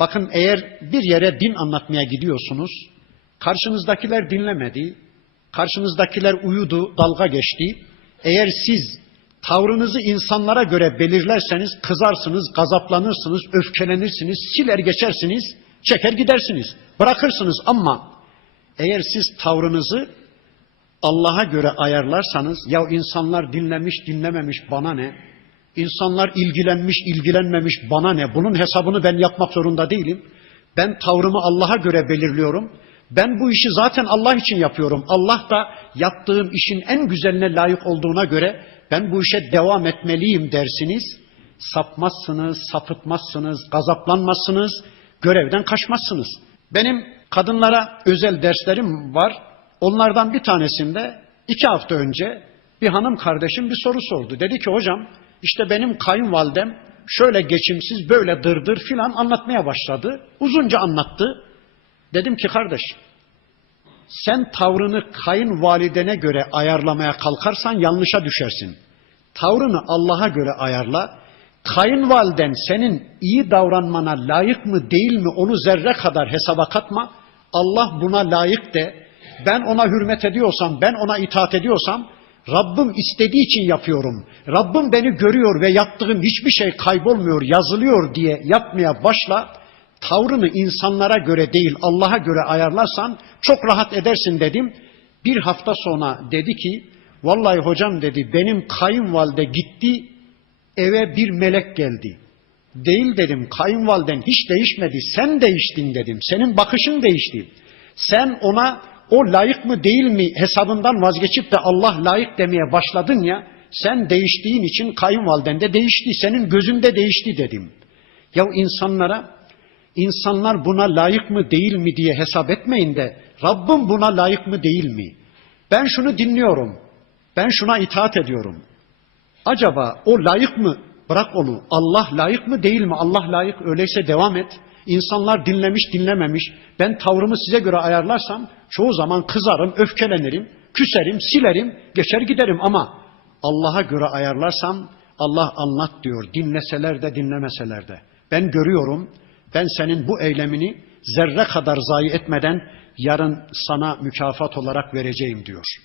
Bakın eğer bir yere din anlatmaya gidiyorsunuz, karşınızdakiler dinlemedi, karşınızdakiler uyudu, dalga geçti. Eğer siz tavrınızı insanlara göre belirlerseniz kızarsınız, gazaplanırsınız, öfkelenirsiniz, siler geçersiniz, çeker gidersiniz, bırakırsınız ama eğer siz tavrınızı Allah'a göre ayarlarsanız ya insanlar dinlemiş dinlememiş bana ne? İnsanlar ilgilenmiş ilgilenmemiş bana ne? Bunun hesabını ben yapmak zorunda değilim. Ben tavrımı Allah'a göre belirliyorum. Ben bu işi zaten Allah için yapıyorum. Allah da yaptığım işin en güzeline layık olduğuna göre ben bu işe devam etmeliyim dersiniz. Sapmazsınız, sapıtmazsınız, gazaplanmazsınız, görevden kaçmazsınız. Benim kadınlara özel derslerim var. Onlardan bir tanesinde iki hafta önce bir hanım kardeşim bir soru sordu. Dedi ki hocam işte benim kayınvalidem şöyle geçimsiz böyle dırdır filan anlatmaya başladı. Uzunca anlattı. Dedim ki kardeş sen tavrını kayınvalidene göre ayarlamaya kalkarsan yanlışa düşersin. Tavrını Allah'a göre ayarla. Kayınvaliden senin iyi davranmana layık mı değil mi onu zerre kadar hesaba katma. Allah buna layık de. Ben ona hürmet ediyorsam, ben ona itaat ediyorsam Rabbim istediği için yapıyorum. Rabbim beni görüyor ve yaptığım hiçbir şey kaybolmuyor, yazılıyor diye yapmaya başla. Tavrını insanlara göre değil Allah'a göre ayarlarsan çok rahat edersin dedim. Bir hafta sonra dedi ki vallahi hocam dedi benim kayınvalide gitti eve bir melek geldi. Değil dedim kayınvaliden hiç değişmedi sen değiştin dedim senin bakışın değişti. Sen ona o layık mı değil mi hesabından vazgeçip de Allah layık demeye başladın ya sen değiştiğin için kayınvaliden de değişti senin gözünde değişti dedim. Ya insanlara insanlar buna layık mı değil mi diye hesap etmeyin de Rabbim buna layık mı değil mi? Ben şunu dinliyorum. Ben şuna itaat ediyorum. Acaba o layık mı? Bırak onu. Allah layık mı değil mi? Allah layık öyleyse devam et. İnsanlar dinlemiş dinlememiş. Ben tavrımı size göre ayarlarsam çoğu zaman kızarım, öfkelenirim, küserim, silerim, geçer giderim ama Allah'a göre ayarlarsam Allah anlat diyor. Dinleseler de dinlemeseler de. Ben görüyorum. Ben senin bu eylemini zerre kadar zayi etmeden yarın sana mükafat olarak vereceğim diyor.